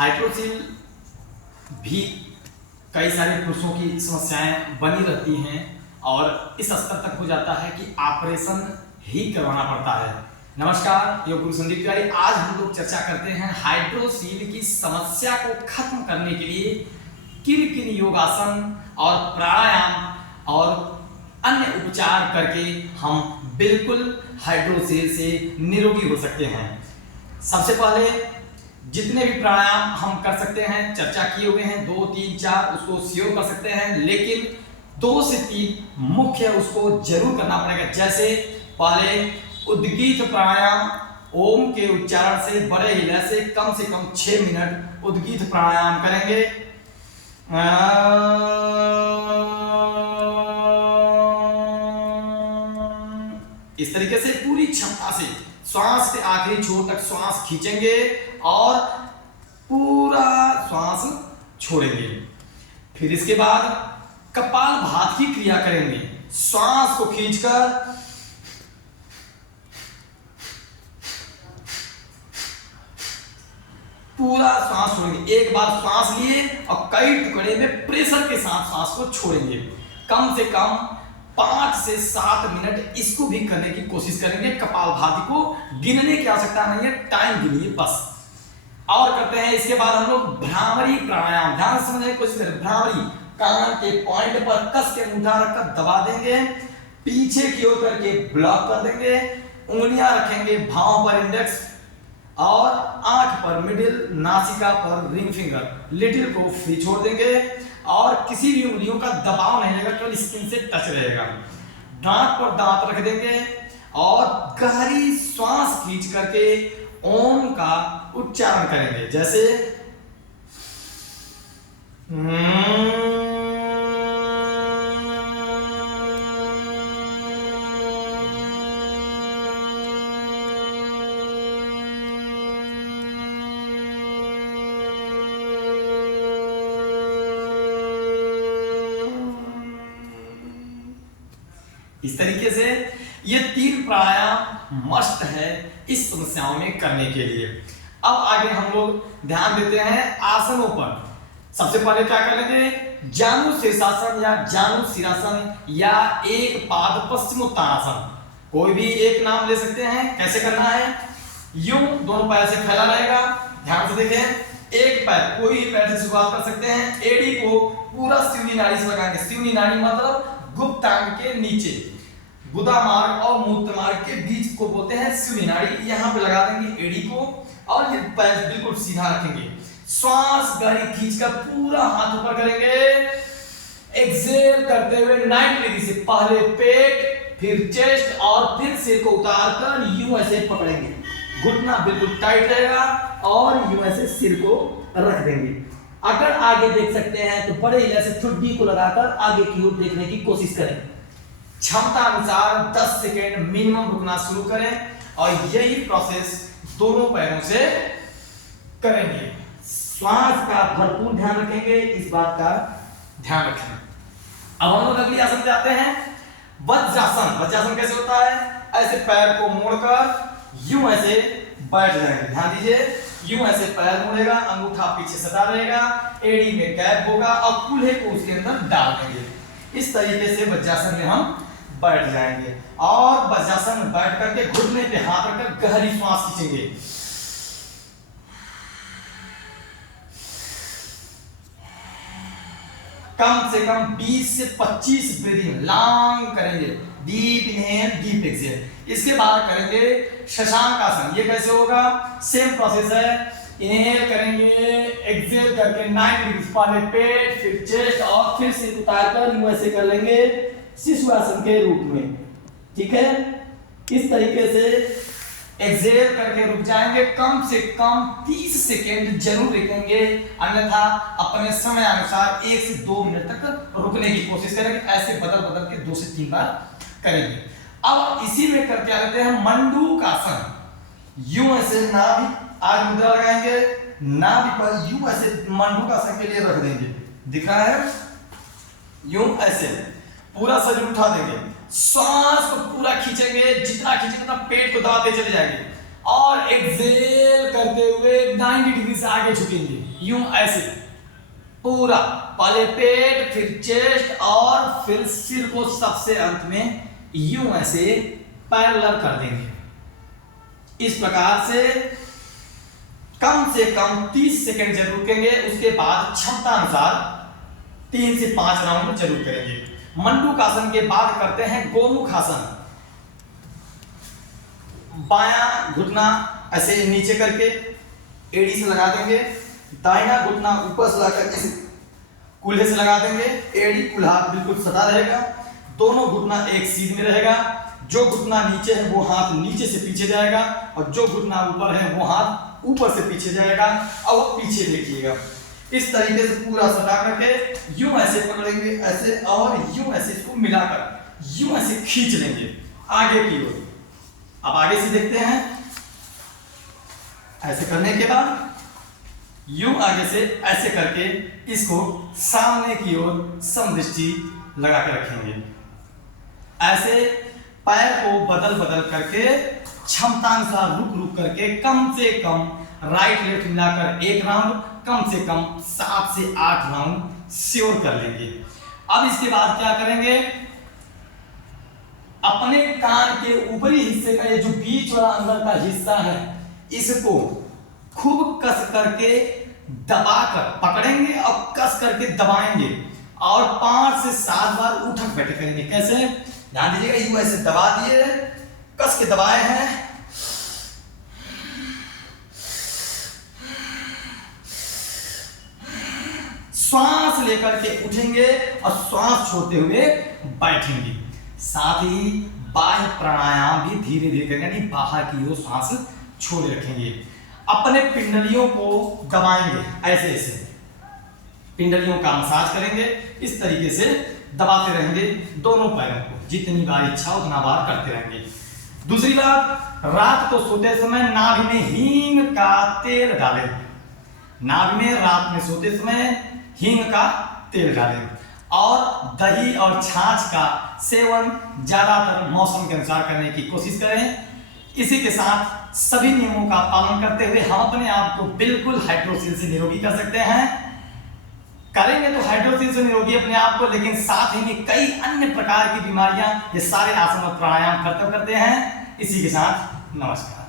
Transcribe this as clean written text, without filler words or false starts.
Hydrocele भी कई सारे पुरुषों की समस्याएं बनी रहती हैं और इस स्तर तक हो जाता है कि ऑपरेशन ही करवाना पड़ता है। नमस्कार, योग गुरु संदीप तिवारी। आज हम लोग चर्चा करते हैं हाइड्रोसील की समस्या को खत्म करने के लिए किन किन योगासन और प्राणायाम और अन्य उपचार करके हम बिल्कुल हाइड्रोसील से निरोगी हो सकते हैं। सबसे पहले जितने भी प्राणायाम हम कर सकते हैं चर्चा किए हुए हैं, 2, 3, 4 उसको श्योर कर सकते हैं, लेकिन 2 से 3 मुख्य उसको जरूर करना पड़ेगा। जैसे पहले उद्गीत प्राणायाम, ओम के उच्चारण से बड़े ही लय से कम 6 मिनट उद्गीत प्राणायाम करेंगे। इस तरीके से पूरी क्षमता से श्वास के आखिरी छोर तक श्वास खींचेंगे और पूरा श्वास छोड़ेंगे। फिर इसके बाद कपालभाति की क्रिया करेंगे। श्वास को खींचकर पूरा श्वास छोड़ेंगे। एक बार श्वास लिए और कई टुकड़े में प्रेशर के साथ श्वास को छोड़ेंगे। कम से कम 5 से 7 मिनट इसको भी करने की कोशिश करेंगे। कपालभाति को गिनने की आवश्यकता नहीं है, टाइम गिनिए बस। और करते हैं इसके बाद हम लोग भ्रामरी प्राणायाम। ध्यान से समझने की कोशिश करें। भ्रामरी, कान के पॉइंट पर कस के अंगूठा रखकर दबा देंगे, पीछे की ओर करके ब्लॉक कर देंगे, उंगलियां रखेंगे भाव पर इंडेक्स और आंख पर मिडिल, नासिका पर रिंग फिंगर, लिटिल को फ्री छोड़ देंगे और किसी भी उंगलियों का दबाव नहीं रहेगा, केवल स्किन से टच रहेगा। दांत पर दांत रख देंगे और गहरी श्वास खींच करके ओम का उच्चारण करेंगे। जैसे इस तरीके से ये 3 प्राणायाम मस्ट है इस समस्याओं में करने के लिए। अब आगे हम लोग ध्यान देते हैं आसनों पर। सबसे पहले क्या कर लेंगे, जानु शीर्षासन या जानु सिरासन या एक पाद पश्चिमोत्तानासन, कोई भी एक नाम ले सकते हैं। कैसे करना है, यूं दोनों पैर से फैला रहेगा। ध्यान से देखें, एक पैर कोई भी पैर से शुरुआत कर सकते हैं। एड़ी को पूरा शिवनी नाड़ी से लगाएंगे। शिवनी नाड़ी मतलब गुप्तांग के नीचे, गुदा मार्ग और मूत्र मार्ग के बीच को बोलते हैं शिवनी नाड़ी। यहाँ पे लगा देंगे एड़ी को और ये पैर बिल्कुल सीधा रखेंगे। श्वास गहरी खींचकर पूरा हाथ ऊपर करेंगे। एक्सहेल करते हुए 90 डिग्री से पहले पेट, फिर चेस्ट और फिर सिर को उतारकर यूं ऐसे पकड़ेंगे। घुटना बिल्कुल टाइट रहेगा और यूं ऐसे सिर को रख देंगे। अगर आगे देख सकते हैं तो बड़े हिला से ठुड्डी को लगाकर आगे की ओर देखने की कोशिश करें। क्षमता अनुसार 10 सेकेंड मिनिमम रुकना शुरू करें और यही प्रोसेस दोनों पैरों से करेंगे। श्वास का भरपूर ध्यान रखेंगे, इस बात का ध्यान रखें। अब हम लोग अगली आसन पे आते हैं, वज्रासन। वज्रासन कैसे होता है, ऐसे पैर को मोड़कर यूं ऐसे बैठ जाएंगे। ध्यान दीजिए, यूं ऐसे पैर मुड़ेगा, अंगूठा पीछे सटा रहेगा, एड़ी में गैप होगा और कूल्हे को उसके अंदर डाल देंगे। इस तरीके से वज्रासन में हम बैठ जाएंगे और वज्रासन में बैठ करके घुटने पे हाथ रखकर गहरी श्वास खींचेंगे। कम से कम 20 से 25 ब्रीदिंग लॉन्ग करेंगे। Deep inhale, deep exhale. इसके बाद करेंगे शशांक आसन। ये कैसे होगा, सेम प्रोसेस है। इनहेल करेंगे, एक्सहेल करके 90 डिग्री पहले पेट, फिर चेस्ट और फिर सिर उतारकर यूं ऐसे कर लेंगे शिशु आसन के रूप में। ठीक है, इस तरीके से एक्सहेल करके रुक जाएंगे। कम से कम 30 सेकेंड जरूर रुकेंगे, अन्यथा अपने समय अनुसार 1 से 2 मिनट तक रुकने की कोशिश करेंगे। ऐसे बदल बदल के 2 से 3 बार करेंगे। अब इसी में करके आ लेते हैं मंडूक आसन। यूं ऐसे नाभि आज मुद्रा लगाएंगे, नाभि पर यूं ऐसे मंडूक आसन के लिए रख देंगे। दिख रहा है, यूं ऐसे पूरा शरीर उठा देंगे। श्वास को पूरा खींचेंगे, जितना खींचेंगे उतना पेट को दबाते चले जाएंगे। और एक्सेल करते हुए 90 डिग्री से आगे झुकेंगे, यूं ऐसे पूरा, पहले पेट, फिर चेस्ट और फिर सिर को सबसे अंत में यूं ऐसे पैरेलल कर देंगे। इस प्रकार से कम 30 सेकंड जरूर रुकेंगे। उसके बाद क्षमता अनुसार 3 से 5 राउंड जरूर करेंगे। मंडूकासन के बाद करते हैं गोमुखासन। बायां घुटना ऐसे नीचे करके एड़ी से लगा देंगे, दाहिना घुटना ऊपर से लगाकर कूल्हे से लगा देंगे, एड़ी कूल्हा बिल्कुल सटा रहेगा, दोनों घुटना एक सीध में रहेगा। जो घुटना नीचे है वो हाथ नीचे से पीछे जाएगा और जो घुटना ऊपर है वो हाथ ऊपर से पीछे जाएगा और वो पीछे देखिएगा। इस तरीके से पूरा सटा करके यूं ऐसे पकड़ेंगे ऐसे और यूं ऐसे इसको मिलाकर यूं ऐसे खींच लेंगे आगे की ओर। अब आगे से देखते हैं। ऐसे करने के बाद यूं आगे से ऐसे करके इसको सामने की ओर समदृष्टि लगा कर रखेंगे। ऐसे पैर को बदल बदल करके क्षमतानुसार रुक रुक करके कम से कम राइट लेफ्ट मिलाकर 1 राउंड, कम से कम 7 से 8 राउंड श्योर कर लेंगे। अब इसके बाद क्या करेंगे, अपने कान के ऊपरी हिस्से का ये जो बीच वाला अंदर का हिस्सा है इसको खूब कस करके दबाकर पकड़ेंगे और कस करके दबाएंगे और 5 से 7 बार उठक बैठक करेंगे। कैसे, ध्यान दीजिएगा, यूं ऐसे दबा दिए, कस के दबाए हैं, श्वास लेकर के उठेंगे और श्वास छोड़ते हुए बैठेंगे। साथ ही बाह्य प्राणायाम भी धीरे धीरे करेंगे, यानी बाहर की ओर सांस छोड़े रखेंगे। अपने पिंडलियों को दबाएंगे, ऐसे ऐसे पिंडलियों का मसाज करेंगे। इस तरीके से दबाते रहेंगे दोनों पैरों को, जितनी बार इच्छा उतना बार करते रहेंगे। दूसरी बात, रात को सोते समय नाभि में हींग का तेल डालें। नाभि में रात में सोते समय हींग का तेल डालें और दही और छाछ का सेवन ज्यादातर मौसम के अनुसार करने की कोशिश करें। इसी के साथ सभी नियमों का पालन करते हुए हम अपने आप को बिल्कुल हाइड्रोसील से निरोगी कर सकते हैं। करेंगे तो हाइड्रोसील से निरोगी अपने आप को, लेकिन साथ ही में कई अन्य प्रकार की बीमारियां ये सारे आसन और प्राणायाम करते हैं। इसी के साथ नमस्कार।